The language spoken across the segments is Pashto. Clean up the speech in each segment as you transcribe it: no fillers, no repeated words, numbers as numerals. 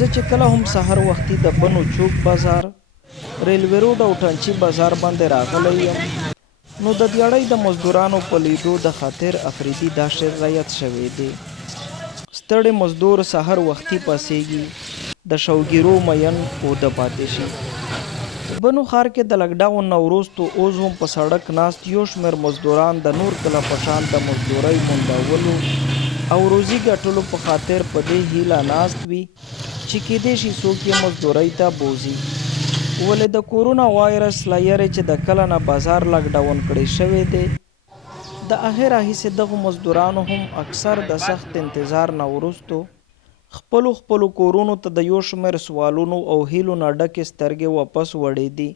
زه چې کله هم سحر وختي د بنو چوک بازار ریلوې روډ او ټنچي بازار باندې راغلی یم نو د دیاړۍ د مزدورانو په لیدو د خاطر افریدي دا شعر رایت شوی دی. ستړی مزدور سحر وختي پاسیږي د شوګیرو مین اوده پاتې شي. بنو ښار کې د لکډاون نه وروستو اوس هم په سړک ناست یو شمېر مزدوران د نور کله په شان د مزدورۍ موندولو او روزي ګټلو په خاطر په دې هیله ناست وي چې کیدای شي څوک یې مزدورۍ ته بوځي. ولې د کورونا وایرس له یارې چې د کله نه بازار لاکډاون کړی شوی دی د اخر راهیسې دغو مزدورانو هم اکثر د سخت انتظار نه وروستو خپلو کورونو ته د یو شمېر سوالونو او هیلو نه ډکې سترګې واپس وړې دي.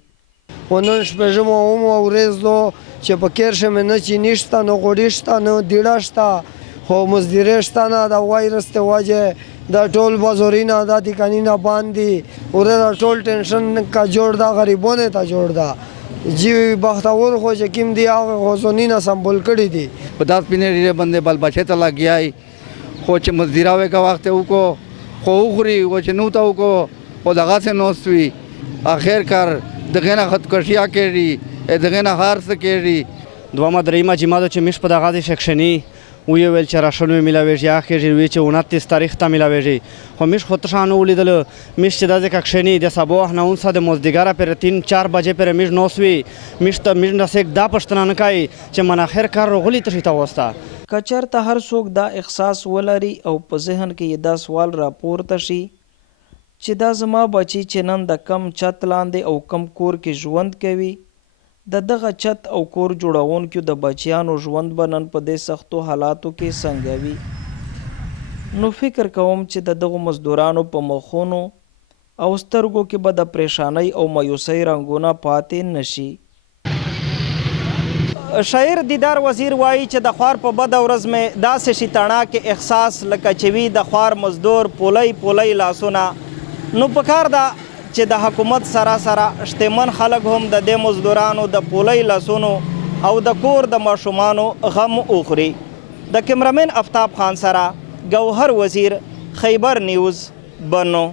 خو نن شپږمه اومه ورځ ده چې په کیر شمې نه چیني شته نه غوړي شته نه دیړه شته خو مزدوري شته نه د وایرس د وجې دا ټول بازارونه دا دکانونه بند دي ورځ ټول ټینشن کا جوړ ده غریبانو ته جوړ ده جی بختور خو چې کوم دي هغه غوځونینه سمبول کړي دي په داس پینې ډېرې بندې بل بچې ته لګیای خو چې مزدوراوې کا وخت وکړو خو وخوري و چې نو ته وکړو خو دغسې نوست وي اخر کار دغې نه خودکشیا کېږي دغې نه هر څه کېږي. دومه دریمه چې ما چې مش په دغه سیکشني ویل چې راشنو میلاویږي اخر وی چې 29 تاریخ ته میلاویږي خو مش خو تشانو ولیدل مش چې د کښنی د صبح نه 9 د مزدګاره پر 3-4 بجې پر مش نوسوي مش ته مش نسک دا پښتنه نه کوي چې من اخر کار غلی تشي تا وستا کچرته هر څوک دا احساس ولري او په ذهن کې دا سوال راپورته شي چې دا زما بچی چې نن د کم چت لاندې او کم کور کې ژوند کوي د دغه چت او کور جوړونکو د بچیانو ژوند به نن په دې سختو حالاتو کې څنګه وي. نو فکر کوم چې د دغو مزدورانو په مخونو او سترګو کې به د پریشانۍ او مایوسۍ رنګونه پاتې نشي. شاعر دیدار وزیر وایي چې د خوار په بده ورځ مې داسې شیطاناک احساس لکه چې وي د خوار مزدور پولی لاسونه. نو پکار ده چې د حکومت سره شتمن خلک هم د دې مزدورانو د پولی لاسونو او د کور د ماشومانو غم وخوري. د کیمرامین افتاب خان سره ګوهر وزیر، خیبر نیوز، بنو.